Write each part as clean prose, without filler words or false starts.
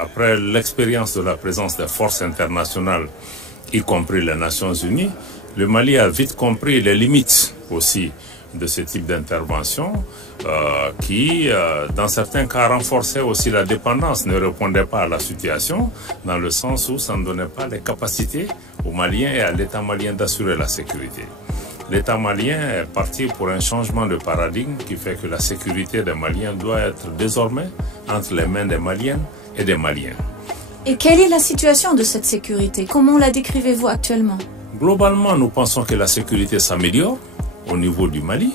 après l'expérience de la présence des forces internationales, y compris les Nations Unies, le Mali a vite compris les limites aussi de ce type d'intervention qui, dans certains cas, renforçait aussi la dépendance, ne répondait pas à la situation, dans le sens où ça ne donnait pas les capacités aux Maliens et à l'État malien d'assurer la sécurité. L'État malien est parti pour un changement de paradigme qui fait que la sécurité des Maliens doit être désormais entre les mains des Maliennes et des Maliens. Et quelle est la situation de cette sécurité? Comment la décrivez-vous actuellement? Globalement, nous pensons que la sécurité s'améliore au niveau du Mali.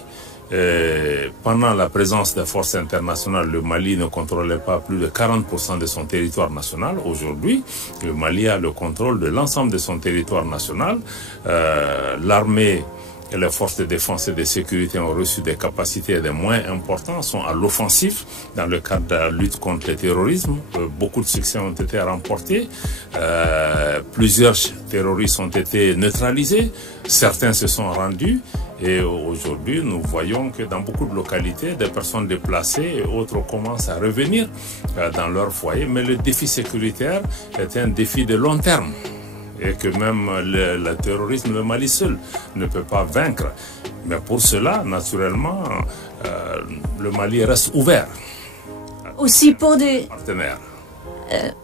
Pendant la présence des forces internationales, le Mali ne contrôlait pas plus de 40% de son territoire national. Aujourd'hui, le Mali a le contrôle de l'ensemble de son territoire national. L'armée et les forces de défense et de sécurité ont reçu des capacités et des moyens importants, sont à l'offensive dans le cadre de la lutte contre le terrorisme. Beaucoup de succès ont été remportés. Plusieurs terroristes ont été neutralisés. Certains se sont rendus. Et aujourd'hui, nous voyons que dans beaucoup de localités, des personnes déplacées et autres commencent à revenir dans leur foyer. Mais le défi sécuritaire est un défi de long terme. Et que même le terrorisme, le Mali seul ne peut pas vaincre. Mais pour cela, naturellement, le Mali reste ouvert. Aussi pour des partenaires.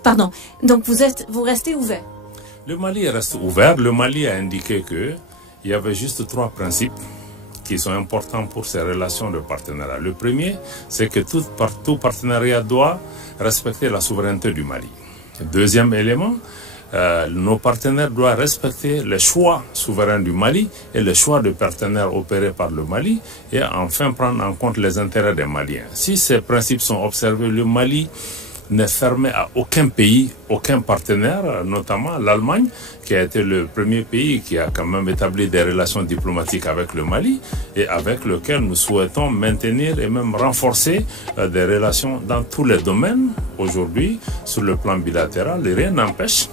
Pardon, donc vous restez ouvert? Le Mali reste ouvert. Le Mali a indiqué qu'il y avait juste 3 principes qui sont importants pour ces relations de partenariat. Le premier, c'est que tout partenariat doit respecter la souveraineté du Mali. Le deuxième élément, nos partenaires doivent respecter les choix souverains du Mali et les choix de partenaires opérés par le Mali et enfin prendre en compte les intérêts des Maliens. Si ces principes sont observés, le Mali n'est fermé à aucun pays, aucun partenaire, notamment l'Allemagne, qui a été le premier pays qui a quand même établi des relations diplomatiques avec le Mali et avec lequel nous souhaitons maintenir et même renforcer des relations dans tous les domaines. Aujourd'hui, sur le plan bilatéral, rien n'empêche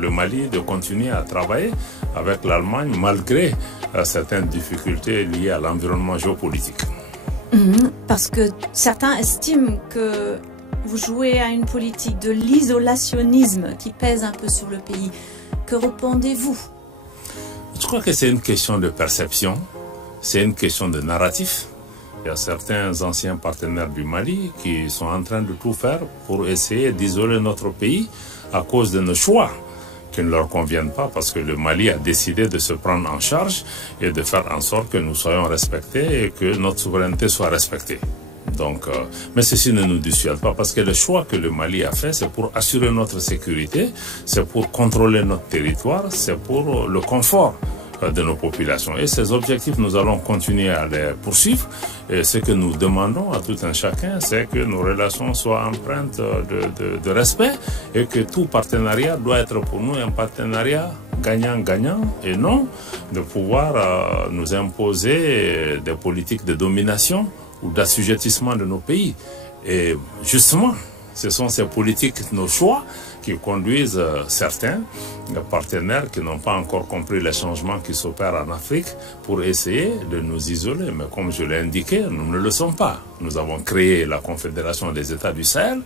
le Mali de continuer à travailler avec l'Allemagne malgré certaines difficultés liées à l'environnement géopolitique. Parce que certains estiment que vous jouez à une politique de l'isolationnisme qui pèse un peu sur le pays. Que répondez-vous? Je crois que c'est une question de perception, c'est une question de narratif. Il y a certains anciens partenaires du Mali qui sont en train de tout faire pour essayer d'isoler notre pays à cause de nos choix qui ne leur conviennent pas parce que le Mali a décidé de se prendre en charge et de faire en sorte que nous soyons respectés et que notre souveraineté soit respectée. Donc, mais ceci ne nous dissuade pas parce que le choix que le Mali a fait, c'est pour assurer notre sécurité, c'est pour contrôler notre territoire, c'est pour le confort de nos populations. Et ces objectifs, nous allons continuer à les poursuivre. Et ce que nous demandons à tout un chacun, c'est que nos relations soient empreintes de respect et que tout partenariat doit être pour nous un partenariat gagnant-gagnant et non de pouvoir nous imposer des politiques de domination ou d'assujettissement de nos pays. Et justement, ce sont ces politiques, nos choix, qui conduisent certains partenaires qui n'ont pas encore compris les changements qui s'opèrent en Afrique pour essayer de nous isoler. Mais comme je l'ai indiqué, nous ne le sommes pas. Nous avons créé la Confédération des États du Sahel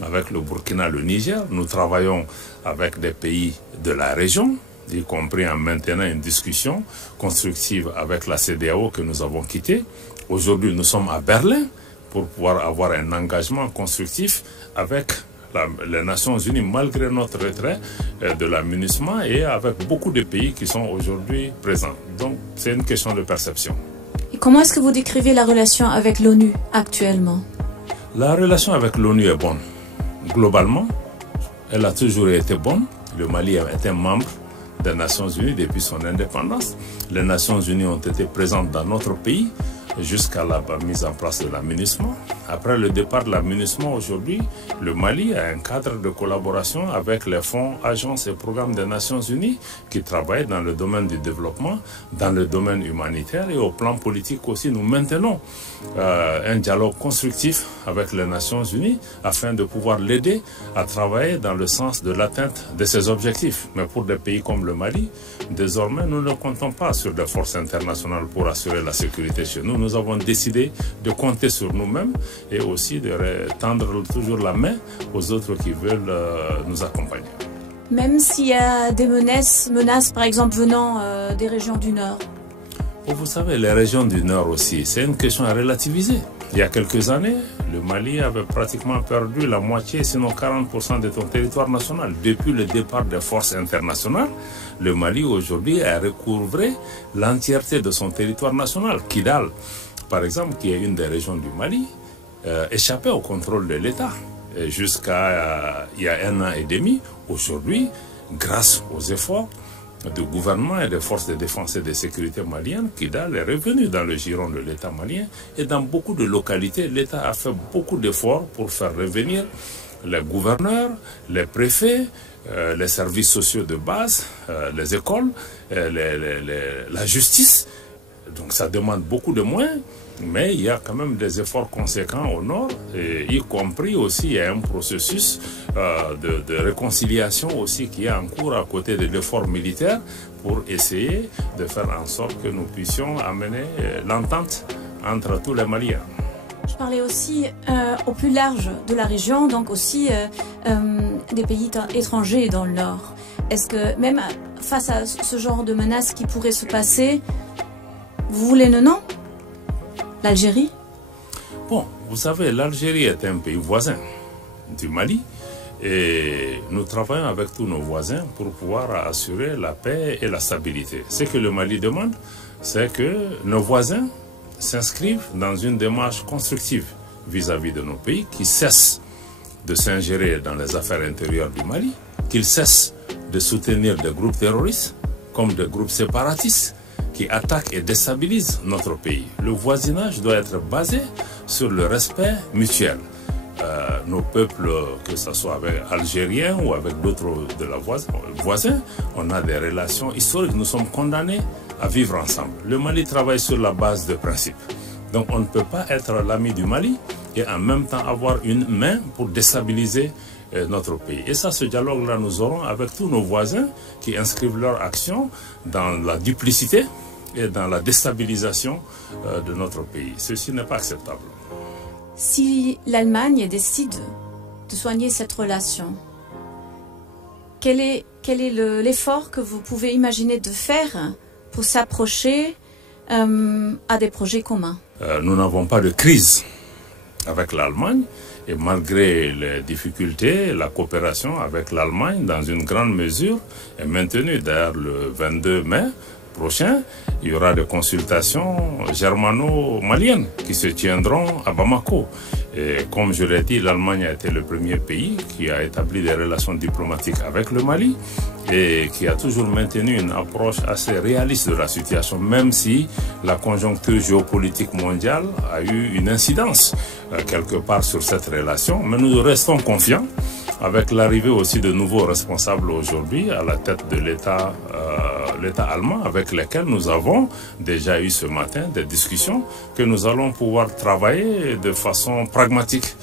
avec le Burkina, le Niger. Nous travaillons avec des pays de la région, y compris en maintenant une discussion constructive avec la CEDEAO que nous avons quittée. Aujourd'hui, nous sommes à Berlin pour pouvoir avoir un engagement constructif avec les Nations Unies, malgré notre retrait de la MINUSMA et avec beaucoup de pays qui sont aujourd'hui présents. Donc, c'est une question de perception. Et comment est-ce que vous décrivez la relation avec l'ONU actuellement? La relation avec l'ONU est bonne. Globalement, elle a toujours été bonne. Le Mali est un membre des Nations Unies depuis son indépendance. Les Nations Unies ont été présentes dans notre pays jusqu'à la mise en place de la MINUSMA. Après le départ de la MINUSMA, aujourd'hui, le Mali a un cadre de collaboration avec les fonds, agences et programmes des Nations Unies qui travaillent dans le domaine du développement, dans le domaine humanitaire et au plan politique aussi. Nous maintenons un dialogue constructif avec les Nations Unies afin de pouvoir l'aider à travailler dans le sens de l'atteinte de ses objectifs. Mais pour des pays comme le Mali, désormais, nous ne comptons pas sur des forces internationales pour assurer la sécurité chez nous. Nous nous avons décidé de compter sur nous-mêmes et aussi de tendre toujours la main aux autres qui veulent nous accompagner. Même s'il y a des menaces par exemple venant des régions du Nord. Vous savez, les régions du Nord aussi, c'est une question à relativiser. Il y a quelques années, le Mali avait pratiquement perdu la moitié, sinon 40% de son territoire national. Depuis le départ des forces internationales, le Mali aujourd'hui a recouvré l'entièreté de son territoire national. Kidal, par exemple, qui est une des régions du Mali, échappait au contrôle de l'État. Jusqu'à il y a 1 an et demi, aujourd'hui, grâce aux efforts du gouvernement et des forces de défense et de sécurité maliennes, Kidal est revenu dans le giron de l'État malien et dans beaucoup de localités, l'État a fait beaucoup d'efforts pour faire revenir les gouverneurs, les préfets, les services sociaux de base, les écoles, la justice. Donc ça demande beaucoup de moyens, mais il y a quand même des efforts conséquents au nord, et y compris aussi il y a un processus de réconciliation aussi qui est en cours à côté de l'effort militaire pour essayer de faire en sorte que nous puissions amener l'entente entre tous les Maliens. Je parlais aussi au plus large de la région, donc aussi des pays étrangers dans le nord. Est-ce que même face à ce genre de menaces qui pourraient se passer, vous voulez le nom? L'Algérie? Bon, vous savez, l'Algérie est un pays voisin du Mali et nous travaillons avec tous nos voisins pour pouvoir assurer la paix et la stabilité. Ce que le Mali demande, c'est que nos voisins s'inscrivent dans une démarche constructive vis-à-vis de nos pays, qui cessent de s'ingérer dans les affaires intérieures du Mali, qu'ils cessent de soutenir des groupes terroristes comme des groupes séparatistes qui attaquent et déstabilisent notre pays. Le voisinage doit être basé sur le respect mutuel. Nos peuples, que ce soit avec Algériens ou avec d'autres de la voisins, on a des relations historiques. Nous sommes condamnés à vivre ensemble. Le Mali travaille sur la base de principes. Donc on ne peut pas être l'ami du Mali et en même temps avoir une main pour déstabiliser notre pays. Et ça, ce dialogue-là, nous aurons avec tous nos voisins qui inscrivent leur action dans la duplicité et dans la déstabilisation de notre pays. Ceci n'est pas acceptable. Si l'Allemagne décide de soigner cette relation, quel est l'effort que vous pouvez imaginer de faire pour s'approcher à des projets communs? Nous n'avons pas de crise avec l'Allemagne et malgré les difficultés, la coopération avec l'Allemagne dans une grande mesure est maintenue. D'ailleurs, le 22 mai prochain, il y aura des consultations germano-maliennes qui se tiendront à Bamako. Et comme je l'ai dit, l'Allemagne a été le premier pays qui a établi des relations diplomatiques avec le Mali et qui a toujours maintenu une approche assez réaliste de la situation, même si la conjoncture géopolitique mondiale a eu une incidence quelque part sur cette relation. Mais nous restons confiants avec l'arrivée aussi de nouveaux responsables aujourd'hui à la tête de l'État allemand, avec lesquels nous avons déjà eu ce matin des discussions que nous allons pouvoir travailler de façon pragmatique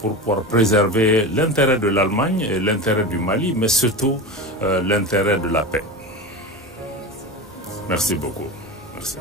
pour pouvoir préserver l'intérêt de l'Allemagne et l'intérêt du Mali, mais surtout l'intérêt de la paix. Merci beaucoup. Merci.